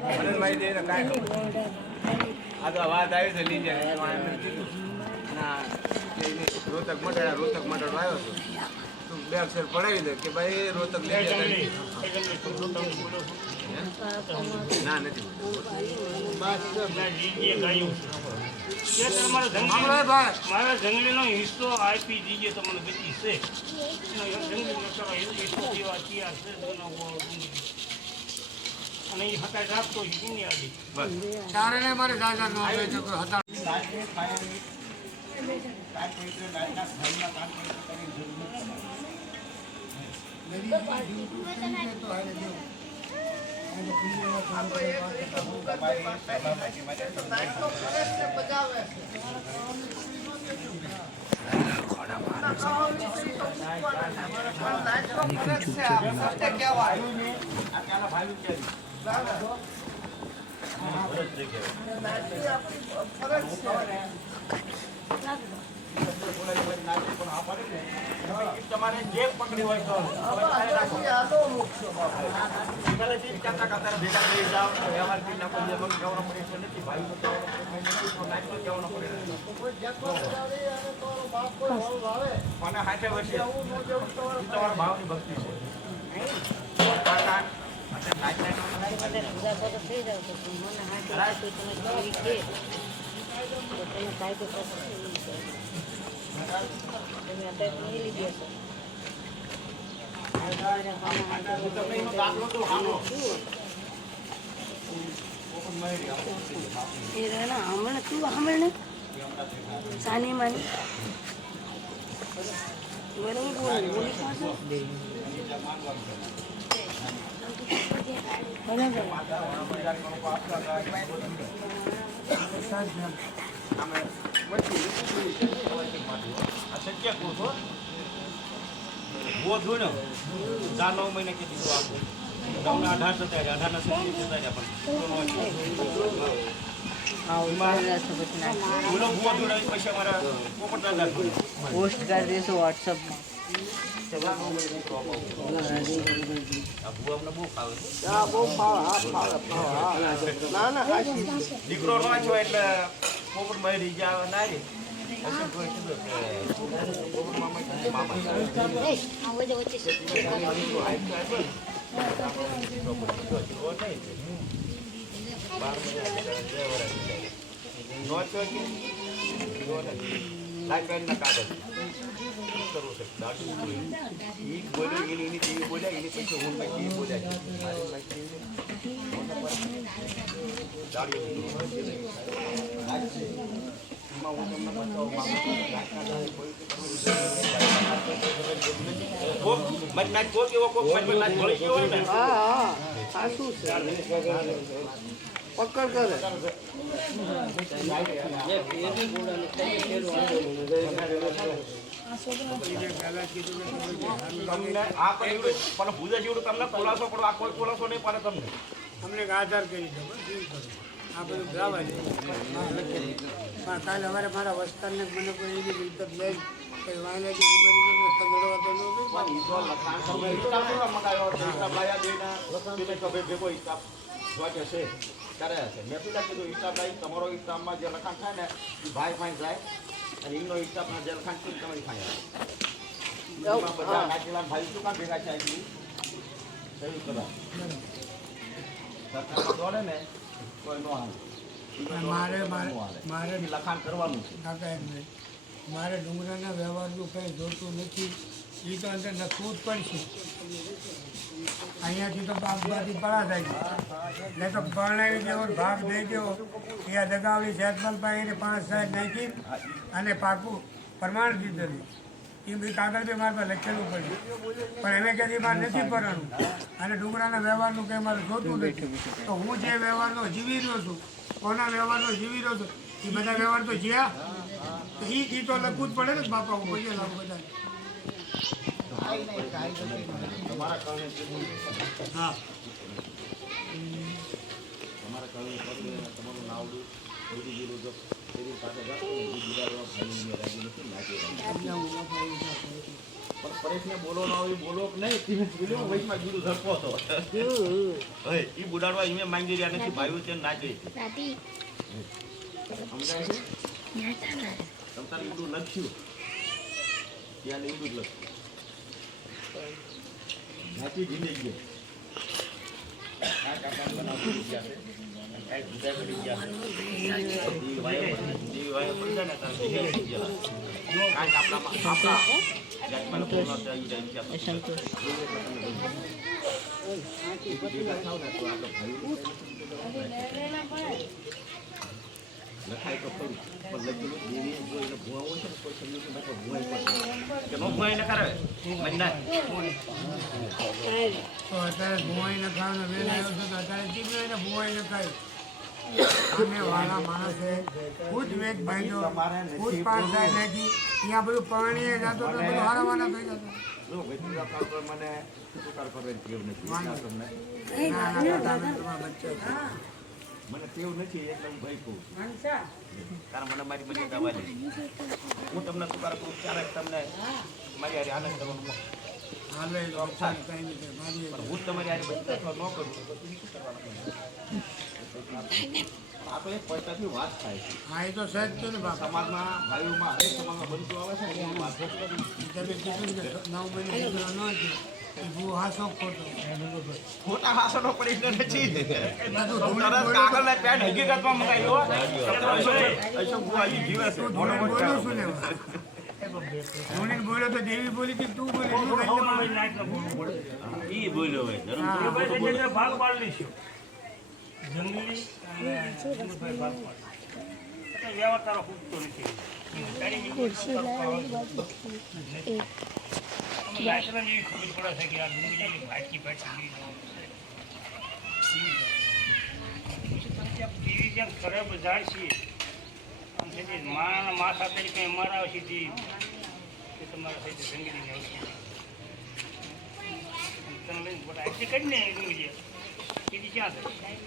મને મારી દે કાંઈ ખબર આ તો વાત આવી છે લીજે ના રોતક મટર આવ્યો હતો તું બે અક્ષર પડાવી દે કે ભાઈ રોતક લીજે ના નથી મારા જંગલીનો હિસ્સો આપી દીજે તમને બધી છે જંગલી હિસ્સો જેવા તૈયાર છે અને એ હટાઈ રાખતો દુનિયાથી ચારે મારે દાદા નો હતા તમારે જે પકડી હોય તો ભેગા થઈ જાઓ વ્યવહાર થી ના પડે જવાનો પડે નથી ભાઈ મને હાથે વર્ષે તમારા ભાવની ભક્તિ સાની માની શક્ય કહું છો બોધ હોય ને 9 મહિને કે દીધું આપું તમને 18 હતા 18 ના સુધી જતા પણ પૈસા મારા પોપટ દાદા પોસ્ટ કરી દેશો વોટ્સઅપ દીકરો ન છો એટલે પોપટ મરી જાય ના રે કાગળ કરવું છે બોલ્યો એની જેવી બોલ્યા એની પછી હું કઈ બોલ્યા પકડ કરે ભૂજા જેવડું તમને ખોલાસો પડો આ કોઈ ખોલાસો નહીં પડે તમને અમને આધાર કરી દો આ બધું ગાવા દે પણ કાલે અમારે મારા વસ્તારને મને કોઈ એવી મિલકત લઈ કે વાયલા જે તમારો હિસાબમાં જે લખાણ થાય ને એ ભાઈ ફાઈ જાય અને એમનો હિસાબમાં જે લખાણ છે તમારી ફાઈ બધા નાચેલા ભાઈ શું કામ ભેગા છે સહી કરવા દોડે ને કોઈ નો આવે મારે લખાણ કરવાનું છે મારે ડુંગરાના વ્યવહારનું કંઈ જોતું નથી એ તો અંદર નખવું જ પડશે અહીંયાથી તો બાગબાથી પડા થાય છે એટલે તો પરણાવી દેવો ભાગ દઈ દેવો એ દગાવલી સેતમલભાઈ એને 5 સાઈડ નાખી અને પાકું પ્રમાણ દીધેલું એ બી કાગળ બી મારે લખેલું પડ્યું પણ એને કદી મારે નથી પરણવું અને ડુંગરાના વ્યવહારનું કંઈ મારે જોતું નથી તો હું જે વ્યવહારનો જીવી રહ્યો છું કોના વ્યવહારનો જીવી રહ્યો છું એ બધા વ્યવહાર તો જ્યાં એ તો લખવું જ પડે ને બાપા હું પૈસા લાવું બધા હા તમારું નાવડું એવી પાસે પણ પરેશને બોલો ન હોય બોલો કે નહીં ધીમે ધીમે વચમાં ગીરું ઝડપો હતો હવે ઈ બુડાડવા ઈમે માંગી રહ્યા નથી ભાઈઓ છે ના જોઈ સમજાય છે તમારે ઈડું લખ્યું ત્યાં ઈડું જ લખ્યું નાચી ઢીલે ગયો આ કાકા બનાવી ગયા છે કાઈ જુદા કરી ગયા છે ઈ વાય પડી જાય ને તો ઢીલે ગયા કાઈ આપણા જાતમાં પૂર્ણ થઈ જાય છે સંતોષ લખાય તો ખરું પણ લખેલું દેવી જોઈને ભૂવા હોય છે ને કોઈ સમજુ કે ભૂવાય પડશે કે નો ભૂવાય ન કરે મજના તો અત્યારે ભુવાઈ નખાવાનો વેલ આવ્યો છે તો અત્યારે ચીકનો એને ભુવાઈ નખાય અમે વાળા માણસે ખુદ વેચ ભાઈઓ ખુદ પાસ થાય નાખી અહીંયા બધું પાણી જતો તો બધું હારવાના થઈ જતો જો વેચીલા પર મને સુકાર કરવાની ટેવ નથી તમને ના તમારા બચ્ચો છે મને ટેવ નથી એટલે હું ભાઈ કહું કારણ મને મારી બધી દવા લે હું તમને સુકાર કરું ત્યારે તમને મારી હારે આનંદ કરવાનું હાલે તો કઈ નહીં મારી પણ હું તમારી હારે બધી ન કરું તો શું કરવાનું આ તો એક પૈસાની વાત થાય છે હા એ તો સહેજ છે ને બાપા સમાજમાં ભાઈઓમાં હરેક સમાજમાં બનતું આવે છે ને એની વાત તમે કીધું કે 9 મહિને દીકરો ન છે એ ભૂ હાસો ખોટો ખોટા હાસનો પ્રશ્ન નથી બધું તરત કાગળના પેન હકીકતમાં મંગાવ્યો ऐसा हुआ ही जीवे से બોલો શું લેવા ધોની બોલ્યો તો દેવી બોલી કે તું બોલી તું ઈ બોલ્યો હોય જરૂર ભાગ પાડી લઈશું જંગલી અને ભાગ પાડી વ્યવહાર તારો ખૂટતો નથી આશ્રમ જેવી ખબર પડે છે કે આ ડુંગળી ભાટકી ભાટકી દેવી જેમ ખરાબ જાય છે મારા મા સાથે કંઈ અમારા સીધી એ તમારા સાથે જંગલીને તમે લઈને બોલા એટલી કરી ને ડુંગળી સીધી ક્યાં થાય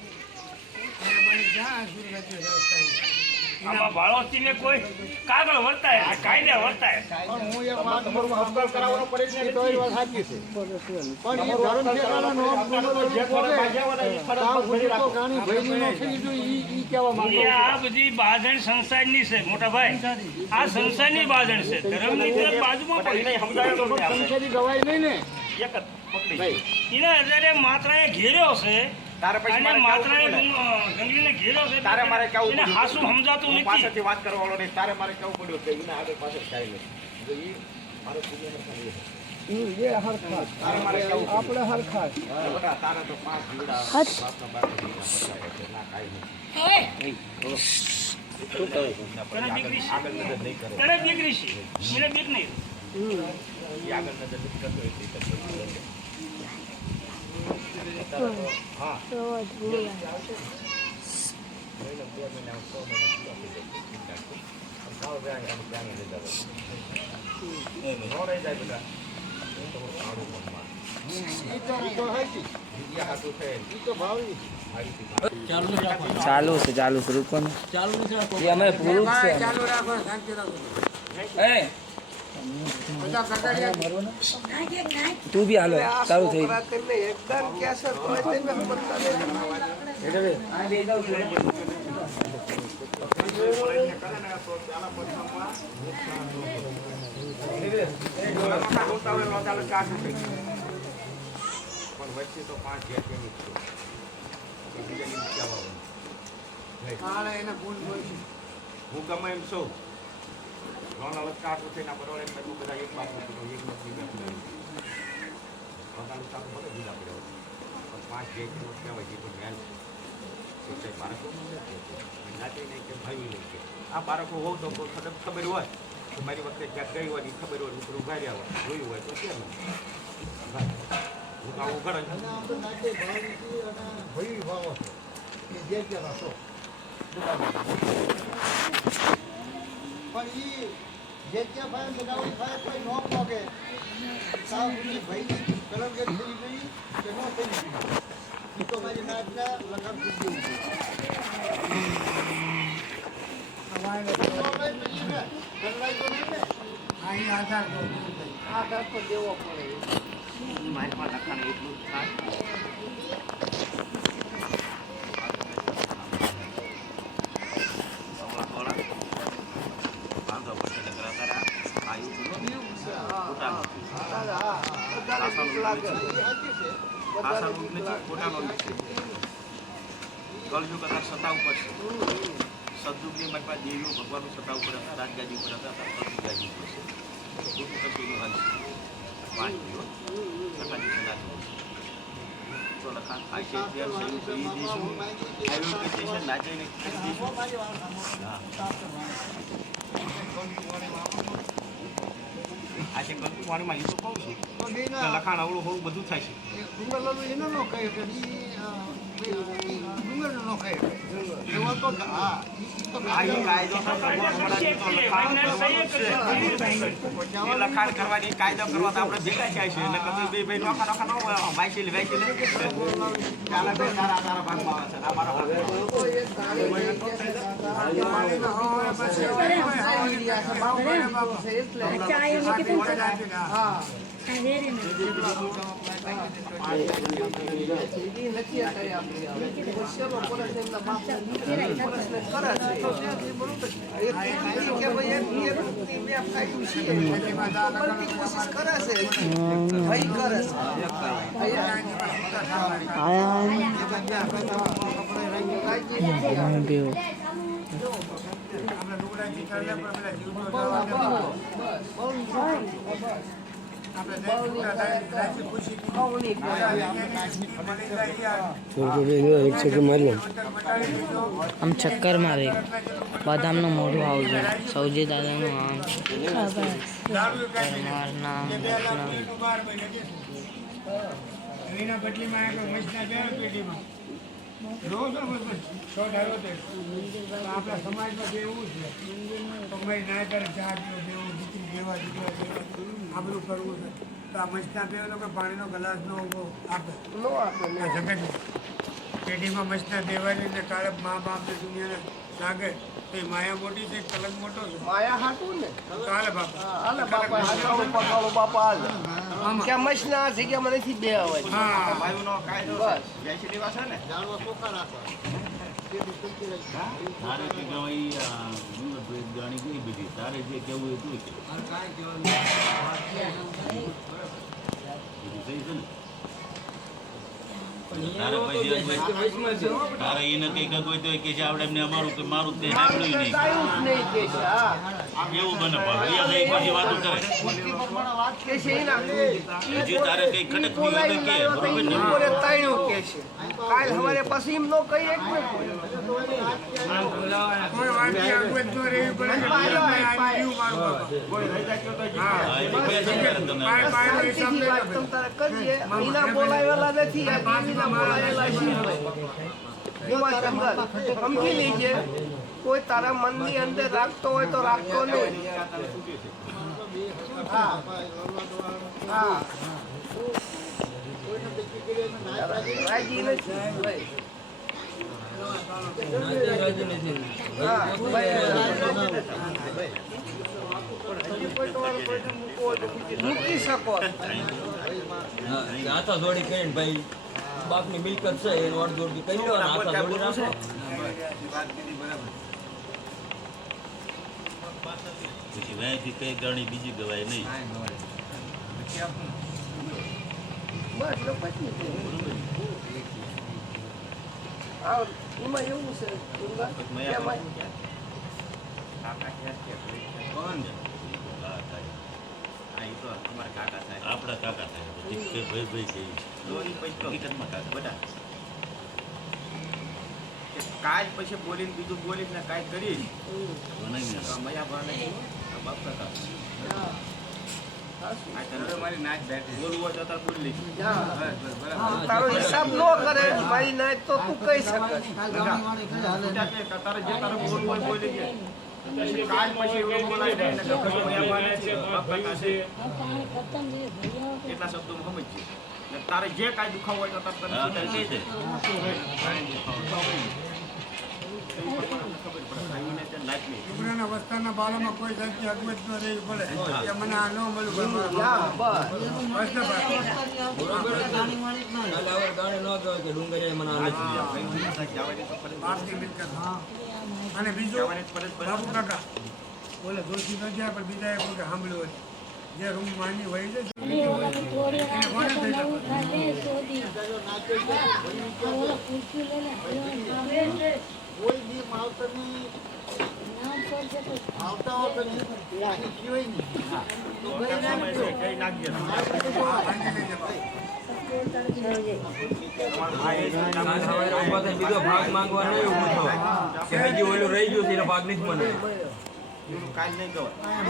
આમાં ભાળોથી ને કોઈ કાગળ વર્તાય કાયદા વર્તાય અપકાલ કરાવવાનો પ્રશ્ન તોય વાત સાચી છે પણ એ ધર્મ ઠેકાણાનો આ બધી બાંધણ સંસારની છે મોટા ભાઈ આ સંસારની બાંધણ છે ધર્મની તો બાજુમાં પડી ગવાય નહીં ને એક જ પકડી એના આધારે માત્રાએ ઘેર્યો છે તારે પછી અને માત્રાએ જંગલીને ઘેર્યો છે તારે મારે કેવું એને હાસું સમજાતું નથી પાસેથી વાત કરવાનો નહીં તારે મારે કેવું પડ્યું કે એના આગળ પાછળ કાંઈ નહીં જો ઈ મારો પુણ્યનો ખાલી તારે મારે કેવું આપણે હરખા બેટા તારે તો 5 જીવડા બાપના બાપના જીવડા બતાવે છે ના કાંઈ નહીં શું કહે એને દીકરી છે આગળ નજર નહીં કરે એને દીકરી છે એને દીક નહીં ઈ આગળ નજર નથી કરતો એટલી કરતો હા ચાલુ છે રૂકો ને એ અમે પૂરું છે ચાલુ રાખો શાંતિ રાખો બધા કટાડિયા તું બી હાલો ચાલુ થઈ વચ્ચે તો 5 ગેટ છે એને ફોન જોઈશું હું ગમે એમ છું લોન અવસ્થા થઈને બરોડે બધું બધા એક બાજુ એક નથી પોતાનું સારું ભલે જુદા પડ્યો પણ 5 ગેટ કહેવાય છે તો જ્ઞાન સોચાય બાળકો નાચી નહીં કે ભાઈ નહીં કે આ બાળકો હોવ તો ખબર હોય તો મારી વખતે ક્યાંક ગઈ હોય એ ખબર હોય ઉપર ઉભા રહ્યા હોય જોયું હોય તો કેમ હું આવું કરે પણ ઈ જે ત્યાં ભાઈ લગાવી ખાય કોઈ ન પોકે સાવની ભાઈ કલમગર થઈ ગઈ કે ન થઈ ગઈ ઈ તો મારી નાચના લગામ થઈ ગયું અહીં આધાર મારી પાસે લખાણ એટલું જ થાય. થોડા વાંધો પડશે નકર અત્યારે આયુ ખોટાનો નથી, ખોટાનો નથી. કળજુગ અત્યારે સતાવ પડશે. સદયુગની મારી પાસે દેવીઓ ભગવાનનું સતાવ ઉપર હતા, રાજગાદી ઉપર હતા, સતયુગાદી ઉપર છે. ખોટું કશું એનું હલ છે. પાંચ દિવસ લખાણ તો લખાણ થાય છે ત્યારે શરૂ કરી દઈશું. હાઈવે સ્ટેશન નાચીને કરી દઈશું. હા આ છે ગલતી પાણીમાં એ તો કહું છું તો કે બેના લખાણ અવળું હોવું બધું થાય છે. ડુંગરલાલ એનો નો કહે કે ડુંગર નો કહે એવો તો હા ઈ તો આ એ કાયદો તો લખાણ એ લખાણ કરવાની કાયદો કરવા તો આપણે ભેગા થાય છે. એટલે કદી બે ભાઈ નોખા નોખા ન હોય વાંચી ચાલે બે તારા ભાગમાં આવે છે આ મારા આમ ચક્કર મારે બદામનું મોઢું આવું છે સૌજી દાદાનું આમ નામ એના બદલીમાં મસ્તના ગયા પેઢીમાં રોજ આપણા સમાજમાં તો એવું છે તો મારી ના કરે ચા પીવો દેવું દીકરી દેવા દીકરા દેવા આ બધું કરવું છે તો આ મસ્તના પીવો તો કે પાણીનો ગ્લાસ નો આપે આ જગત પેઢીમાં મસ્તના દેવાની ને કાળે મા બાપને દુનિયાને લાગે તો એ માયા મોટી છે કલંક મોટો છે માયા હાટું ને કાલે બાપા હાલે બાપા બાપા હાલે કે મશના જગ્યામાં નથી બે આવે હા વાયુનો કાયદો બસ. બેસી દેવા છે ને જાણવા ચોખ્ખા રાખવા તારે કે ગવાઈ ગાણી ગઈ બધી તારે જે કેવું એ તું કે બધું થઈ છે ને તારે પછી તારે એને કઈ કગોય તો કે છે આપણે એમને અમારું કે મારું તે સાંભળ્યું નહીં એવું બને ભાઈ પછી વાતો કરે હજી તારે કઈ ખટક હોય તો કે બરોબર ને કાલ હવારે પછી એમ નો કહી એક કોઈ વાંચી આગળ તો રહેવી પડે કે આ જીવ મારું બાપા કોઈ રહી જાય તો હા હા, એ તો કહે છે ત્યારે તમને પાય પાયનો હિસાબ લઈ લો કરીએ એના બોલાવેલા નથી આ દેવીના બોલાવેલા છે સમજી લેજે કોઈ તારા મનની અંદર રાખતો હોય તો રાખતો નહીં હા હા રાજી નથી હા મૂકી શકો હાથા જોડી કરીને ભાઈ બાપની મિલકત છે એનું અડધોડ કરી લો અને હાથા જોડી રાખો પછી વાંયથી કઈ ગાણી બીજી ગવાય નહીં બસ તો પછી એમાં એવું છે આપણા કાકા થાય પછી ભાઈ ભાઈ કહી હકીકતમાં કાકા બધા કાલ પછી બોલીને બીજું બોલીને કાંઈ કરીશ બનાવી મયા ભણે બાપ કાકા આ તને મારી નાચ બેઠી બોલવું હોય તો તાર બોલી લઈશ તારો હિસાબ ન કરે મારી નાય તો તું કહી શકે તારે જે તારે બોલવું હોય બોલી જાય પછી કાલ પછી એવું બોલાય નહીં ને કે મયા ભણે છે બાપ કાકા છે એટલા શબ્દોમાં સમજજે ને તારે જે કાંઈ દુખાવ હોય તો તારે તને હા કહી દે ઉપર પણ ખબર પડે ભાઈઓને ત્યાં નાચની છોકરાના વસ્તારના બાળામાં કોઈ જાતની અગવડ ન રહેવી પડે કે મને આ ન મળ્યું કાલે આવે ગાડી ન કહેવાય કે ડુંગરિયા મને આ નથી બાપની મિલકત અને બીજું બાપુ કાકા ઓલે દોષી ન જાય પણ બીજા એક વખત સાંભળ્યું હોય જે રૂમ માની હોય છે એને કોને થઈ શકે કોઈ બી માવતરની આવતા વખતે આની સિવાય નહીં કઈ નાખીએ કાલે સવારે ઊભા થઈને બીજો ભાગ માંગવા નહીં ઊભો થયો કે બીજું ઓલું રહી ગયું છે એનો ભાગ નહીં જ મને કાલ નહીં ગયો હા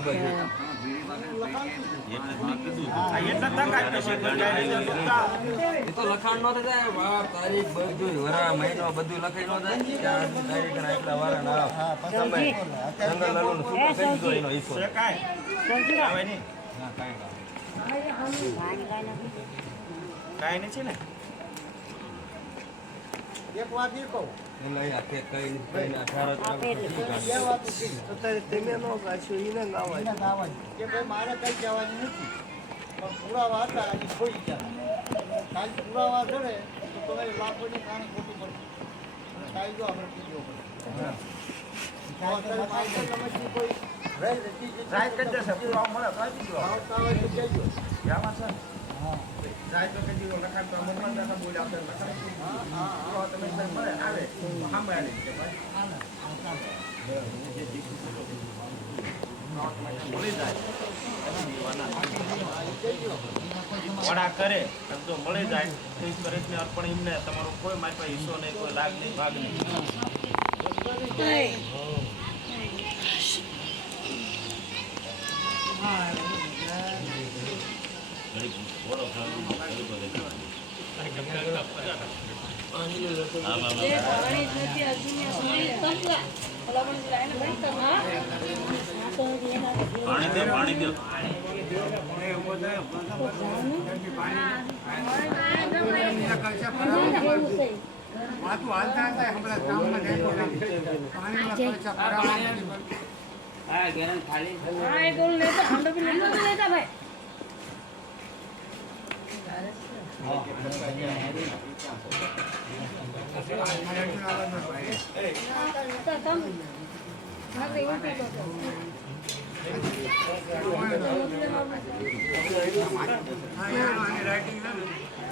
ભાઈ એટલા તક આપી એ તો લખાણ ન થાય વાર તારીખ બધું વરા મહિનો બધું લખાઈ ન થાય કે આ તારીખ ના એટલા વાર ના સમય જંગલ લાલુ નું સૂત્ર થઈ ગયો એનો હિસ્સો કાંઈ આવે નહીં હા કાંઈ કાંઈ નથી ને એક વાત એ કહું એટલે આ તે કઈ કઈ 18 બે વાતો કીધી. એને ગાવા દે. કે ભાઈ મારે કઈ કહેવાની નથી પણ પુરાવા હતા અને ખોઈ ગયા કાલ પુરાવા કરે તો તમારે લાખોની કારણે ખોટું પડે કાયદો આપણે પીધો પડે તો અત્યારે માસ્ટર કમિટી કોઈ રહી નથી જે ટ્રાય કરી દેશે પૂરો મળે તો આપી દો આવતા હોય તો કહેજો આમાં છે ટ્રાય તો કરી દીધો લખાણ તો મોકલ દેતા બોલે આપણે લખાણ તો તમે સર મળે આવે તો સાંભળે કે ભાઈ મળી જાય વડા કરે તો મળી જાય તો કરીશને અર્પણ એમને તમારો કોઈ મારી પાસે હિસ્સો નહીં કોઈ લાગ નહીં ભાગ નહીં પાણી દે વાતું હાલતા હતા હમણાં ગામમાં પાણીના પૈસા ભરાવા હા ગરમ ખાલી રાઇટિંગ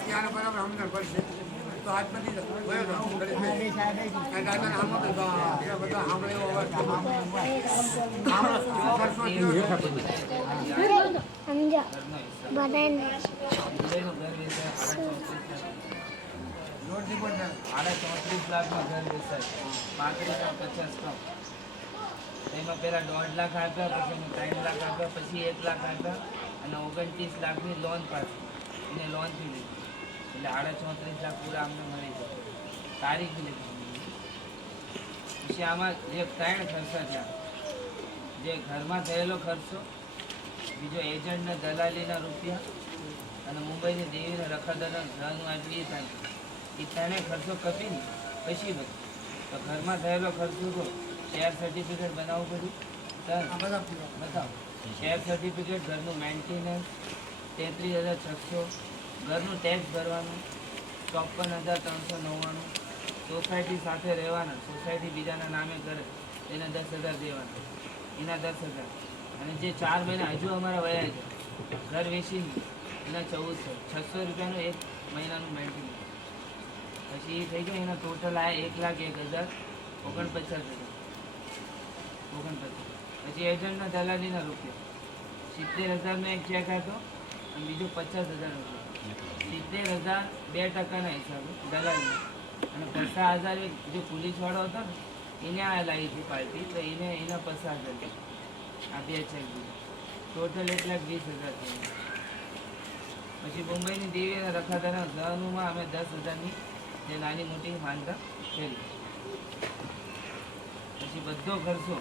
ત્યારે બરાબર સમજણ પડશે તો આજ પછી દાદાને આમ બધા સાંભળે એવો અવાજ આડા 34 લાખમાં ઘર વેચાય 35 કમ એમાં પહેલા 1.5 લાખ આપ્યા પછી 3 લાખ આપ્યા પછી 1 લાખ આપ્યા અને 29 લાખની લોન પાછી એને લોનથી લીધી એટલે આડા 34 લાખ પૂરા અમને મળી જાય તારીખ લીધી પછી આમાં જે 3 ખર્ચા થયા જે ઘરમાં થયેલો ખર્ચો બીજો એજન્ટને દલાલીના રૂપિયા અને મુંબઈની દેવીને રખાદાના ઘરનું આટલી થાય એ ત્રણે ખર્ચો કપીને પછી બધું તો ઘરમાં થયેલો ખર્ચો તો શેર સર્ટિફિકેટ બનાવવું પડ્યું બતાવો શેર સર્ટિફિકેટ ઘરનું મેન્ટેનન્સ 33,600 ઘરનું ટેક્સ ભરવાનું 54,399 સોસાયટી સાથે રહેવાના સોસાયટી બીજાના નામે કરે એને 10,000 દેવાના એના 10,000 અને જે 4 મહિના હજુ અમારા વયા છે ઘર વેચીને એના 1400 રૂપિયાનું એક મહિનાનું મેન્ટેનન્સ પછી એ થઈ ગયા એના ટોટલ આ 1,01,49,000 પછી એજન્ટના દલાલીના રૂપિયા 70,000નો એક ચેક હતો અને બીજો 50,000 રૂપિયા 70,000 2% હિસાબે દલાલી અને 50,000 જે પોલીસવાળો હતો ને એને આ લાવી હતી પાર્ટી તો એને એના 50,000 આ બે ચેક દીધા ટોટલ 1,20,000 પછી મુંબઈની દેવી રખાતાના ધનુમાં અમે 10,000ની જે નાની મોટી માનતા કરી પછી બધો ખર્ચો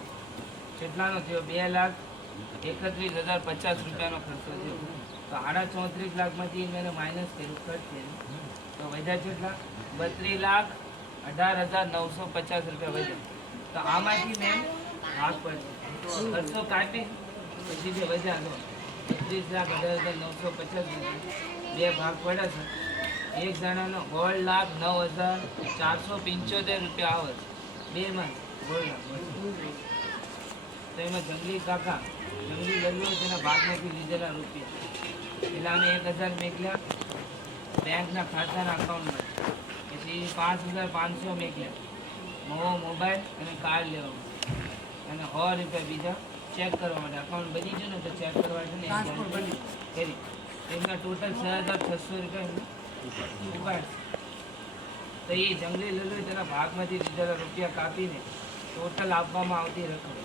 કેટલાનો થયો 2,31,050 રૂપિયાનો ખર્ચો થયો તો 34 લાખમાંથી મેં માઇનસ કર્યું ખર્ચ કર્યું તો વધ્યા કેટલા 32,18,950 રૂપિયા વજન. તો આમાંથી મેં ભાગ પડશે ખર્ચો કાપી પછી જે વજન 32,18,950 બે ભાગ પડે છે. એક જણાનો 16,09,475 રૂપિયા આવે છે. બે માં 16,00,000. તો એમાં જંગલી કાકા જંગલી ગરીઓ તેના ભાગમાંથી લીધેલા રૂપિયા એટલે અમે 1,000 મેકલ્યા બેંકના ખાતાના અકાઉન્ટમાં. પછી 5,500 મેકલ્યા મોબાઈલ અને કાર્ડ લેવા અને 100 રૂપિયા બીજા ચેક કરવા માટે. અકાઉન્ટ બની ગયું ને તો ચેક કરવા છે ને કરી એમના ટોટલ 6,600 રૂપિયા ઉપાડ. તો એ જંગલી લલોય તેના ભાગમાંથી લીધેલા રૂપિયા કાપીને ટોટલ આપવામાં આવતી રકમ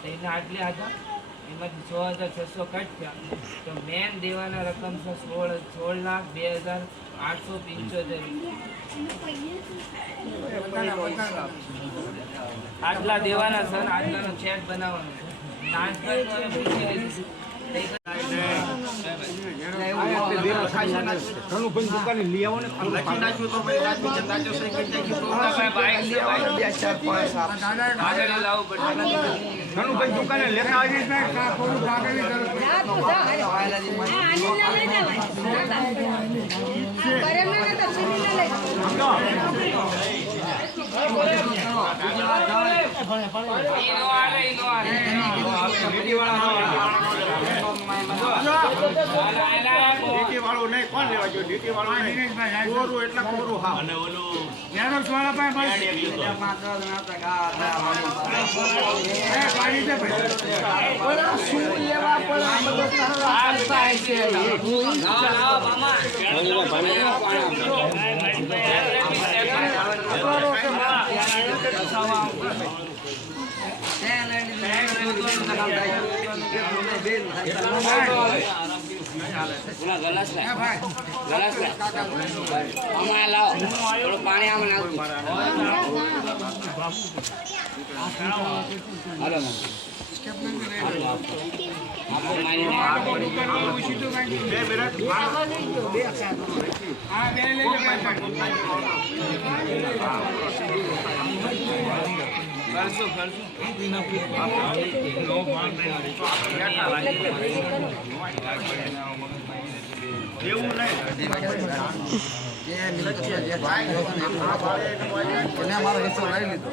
તો એને આટલી હતા. એમાંથી 6,600 કટ થયા તો મેન દેવાના રકમ છે 16,02,875 આટલા દેવાના છે ને આટલાનો ચેક બનાવવાનો છે. ટ્રાન્સફર તો અમે પૂછી લીધું. લખી નાખ્યું તો ભાઈ રાજવી જતા સહી કરી આગળ લાવવું પડશે. ઘણું દુકાને લેતા આવી થોડું કાગળની જરૂર વાળો નહીં કોણ લેવા ગયો ડીટી વાળો નહીં કોરું એટલે કોરું હા અને ઓલું ઝેરોક્ષ વાળા પાસે પાણી દે એવું નહીં મારો હિસ્સો લઈ લીધો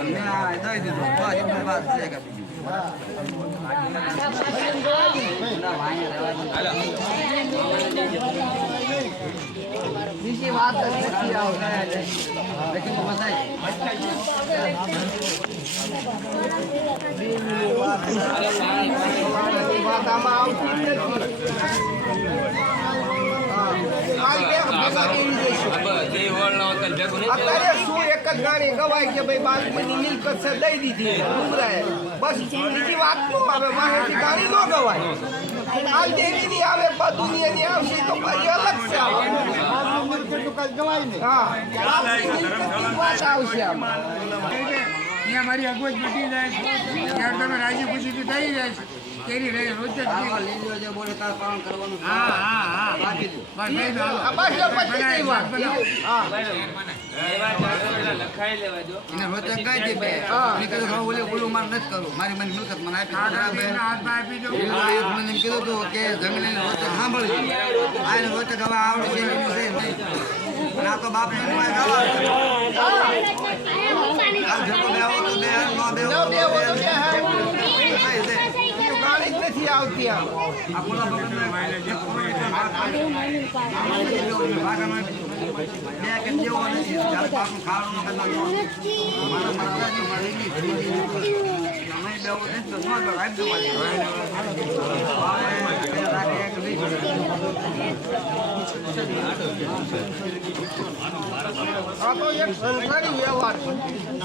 અને આ દઈ દીધો એમની વાત છે કે બીજી વાત નથી આવતી વાત આમાં આવતી અત્યારે શું એક જ ગાડી ગવાય કે ભાઈ બાજુની મિલકત છે દઈ દીધી ડુંગરાએ બસ બીજી વાત નો આવે માહિતી ગાડી ન ગવાય હાલ દેવીની આવે દુનિયાની આવશે તો પછી અલગ છે હા વાત આવશે આમાં અહીંયા મારી અગવડ બટી જાય ત્યારે તમે રાજી ખુશીથી થઈ જાય છે કેરી રહી રોજ જ નથી આવતી આ તો એક સરકારી વ્યવહાર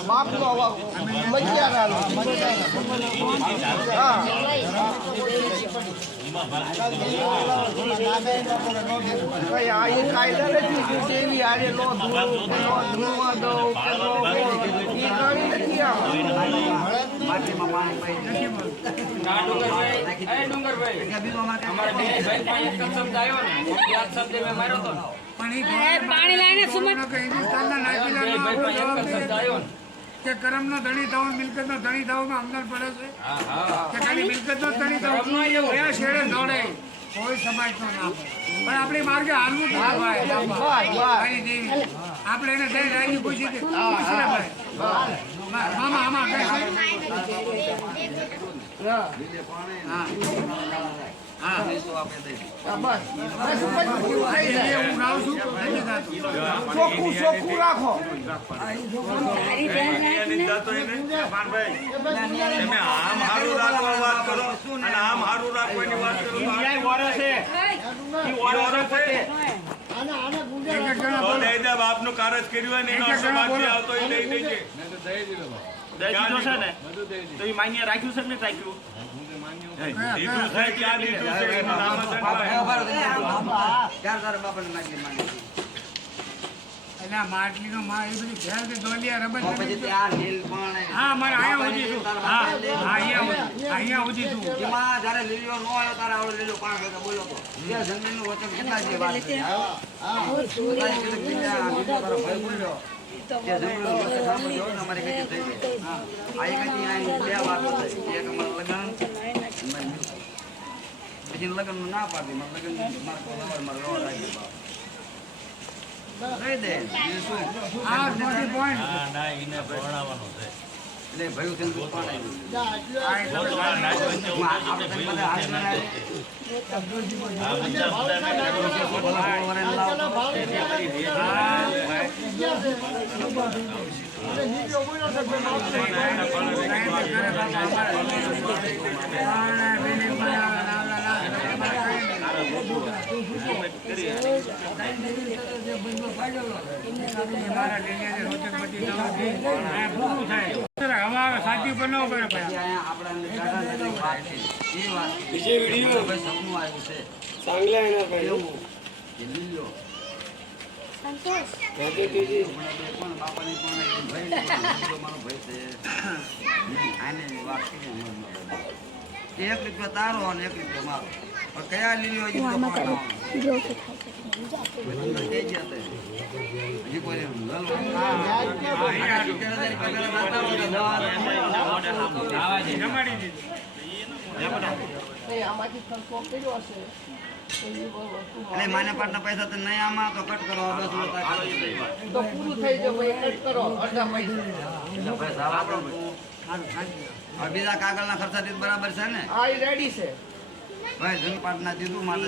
બાપનો મજિયારાનો હા આ એ કાયદા નથી દેવી આરે નો ધુવા દો કે નો એ ગણી નથી ડુંગરભાઈ અમારા બે ભાઈ પાસે એક શબ્દ આવ્યો ને યાદ શબ્દ મેં માર્યો હતો પાણી લાઈને હિન્દુસ્તાનના નાખીલાનો આપણો જવાબ નહીં કે કરમનો ધણી થવો મિલકતનો ધણી થવામાં અમદાર પડે છે કે ખાલી મિલકતનો ધણી થવો કયા શેડે દોડે કોઈ સમાજનો ના પડે પણ આપણી માર્ગે હાલવું જ ભાઈ આપણે એને દઈ રાજી પૂછી દે ભાઈ મામા આમાં કઈ ચોખ્ખું રાખો આમ હારું રાખવા વાત કરો અને આમ હારું રાખવાની વાત કરો તો દઈ દે બાપનું કારજ કર્યું હોય ને એનો સમાજથી આવતો એ દઈ દેજે દીધું છે ને તો એ માન્ય રાખ્યું છે ને રાખ્યું દીધું છે ક્યાં દીધું છે એનું નામ જ એટલે માટલીનો માં એ બધી ઘેર કે દોલિયા રબત હા મારે અહીંયા ઉજી છું હા અહીંયા ઉજી છું એમાં જ્યારે લીલીઓ ન આવ્યો ત્યારે આવડે લીલો પાણ ભેગા બોલો તો ત્યાં જંગલનું વચન કેટલા છે વાત છે લગ્ન ના પાડી લગ્ન લઈ દે આ મોટી પોઈન્ટ ના એને ભણાવવાનો છે એટલે ભયું તેમ સાચી બનાવો પડે એક રૂપિયો તારો અને એક રૂપિયો મારો પણ કયા લીલીઓ હજી કોઈ એટલે માને પાટના પૈસા તો નહીં આમાં તો કટ કરો તો પૂરું થઈ જાય કટ કરો અડધા પૈસા બીજા કાગળના ખર્ચા બરાબર છે ને હા એ રેડી છે ભાઈ જૂન પાટના દીધું માટે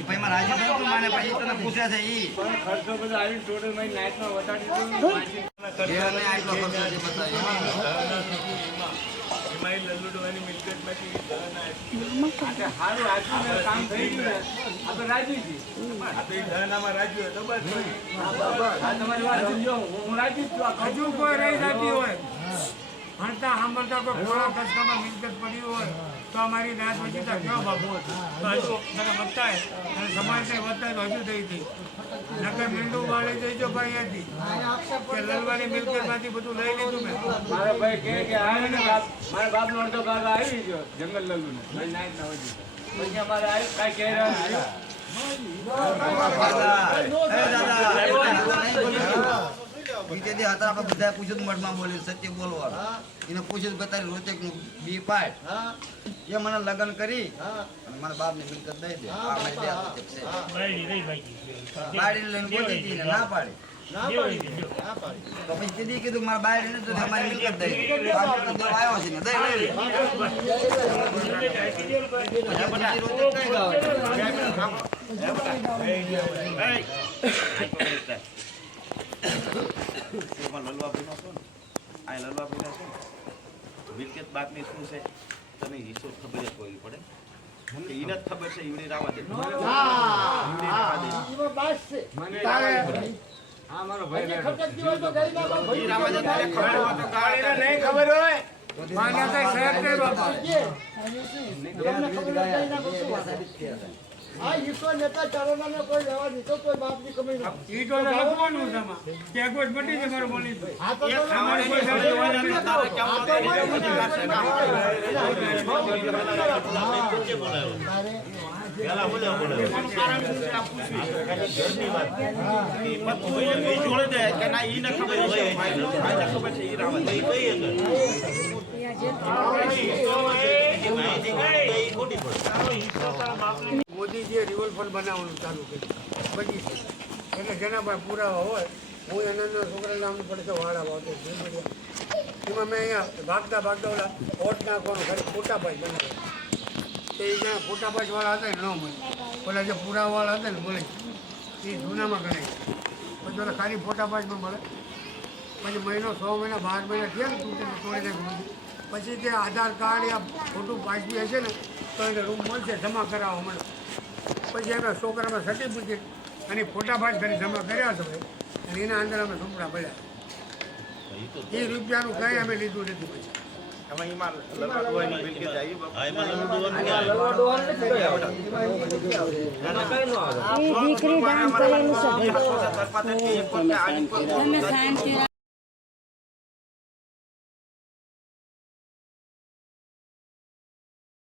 ભાઈ માં રાજી થયું માને પછી તને પૂછે છે ઈ ખર્ચો બધો આવી ટોટલ માં નાઈટમાં વટાડી દીધું આટલો ખર્ચો છે બતાવ્યો એમાં લલ્લુડવાની મિલકતમાંથી સારું રાજુ કામ થઈ ગયું ને આપણે રાજુ છીએ આપણે ધનામાં રાજુ તો બસ તમારી વાત સમજો હું રાજુ છું હજુ કોઈ રહી જતી હોય ભણતા સાંભળતા કોઈ ઘોડા કચકામાં મિલકત પડી હોય તો અમારી રાત પછી તો કેવો બાબુ તો હજુ મને વધતા અને સમાજને વધતા તો હજુ થઈ હતી નકર મીંડું વાળી જઈજો ભાઈ હતી કે લલવાની મિલકતમાંથી બધું લઈ લીધું મેં મારા ભાઈ કે આવે ને મારા બાપ નો અડધો કાકા આવી ગયો જંગલ લલ્લુ ને નાઈટ ના હોય પછી અમારે આવ્યું કઈ કહે રહ્યા આપણે બધા પૂછ્યું મઠમાં બોલે સત્ય બોલવાનું એને પૂછ્યું બતાવી રોચક નું બી પાય એ મને લગ્ન કરી અને મારા બાપ ની મિલકત દઈ દે બાળી લઈને બોલી હતી ને ના પાડી તો પછી કીધી કીધું મારા બાય ને તો અમારી મિલકત દઈ દે આવ્યો છે ને દઈ લઈ મિલકત બાતમી શું છે તને હિસ્સો ખબર જ હોવી પડે એને જ ખબર છે ઈવડી રાવા દે ખબર હોય માને કઈ સાહેબ કઈ બાપા ઈ તો લખવાનું છે માં કે કોઈ મટી છે મારું બોલી પેલા બોલે એનું કારણ શું છે આ પૂછ્યું છે ખાલી ઘરની વાત પણ કોઈ એ જોડે દે કે ના ઈને ખબર છે ભાઈને ખબર છે ઈ રાવણ કઈ કઈ મોદીજીએ રિવોલ્વર બનાવવાનું ચાલુ કર્યું બગીચે એટલે જેના પાસે પુરાવા હોય હું એના છોકરાને આમ પડે તો વાળા વાવતો એમાં મેં અહીંયા ભાગતા ઓલા ઓટ નાખવાનું ખાલી ફોટાભાઈ બનાવે તો એના ફોટાભાઈવાળા હતા ને ન મળે ઓલા જે પુરાવાવાળા હતા ને મળે એ જૂનામાં ગણાય પછી ઓલા ખાલી ફોટાભાઈમાં મળે પછી મહિનો 6 મહિના 12 મહિના થયા ને તૂટીને તોડી નાખ્યું પછી તે આધાર કાર્ડ યા ફોટું પાસબુક હશે ને તો એને રૂમ મળશે જમા કરાવવા મળે પછી એના છોકરામાં સર્ટિફિકેટ અને ફોટાભાજ કરી જમા કર્યા છે અને એના અંદર અમે સુપડા પડ્યા એ રૂપિયાનું કંઈ અમે લીધું નથી પછી અમે ઈમાં લગાડવાની બિલ કે જાય બાપા દીકરી દાન કરેલું છે કરપાતા કે એક પર આની પર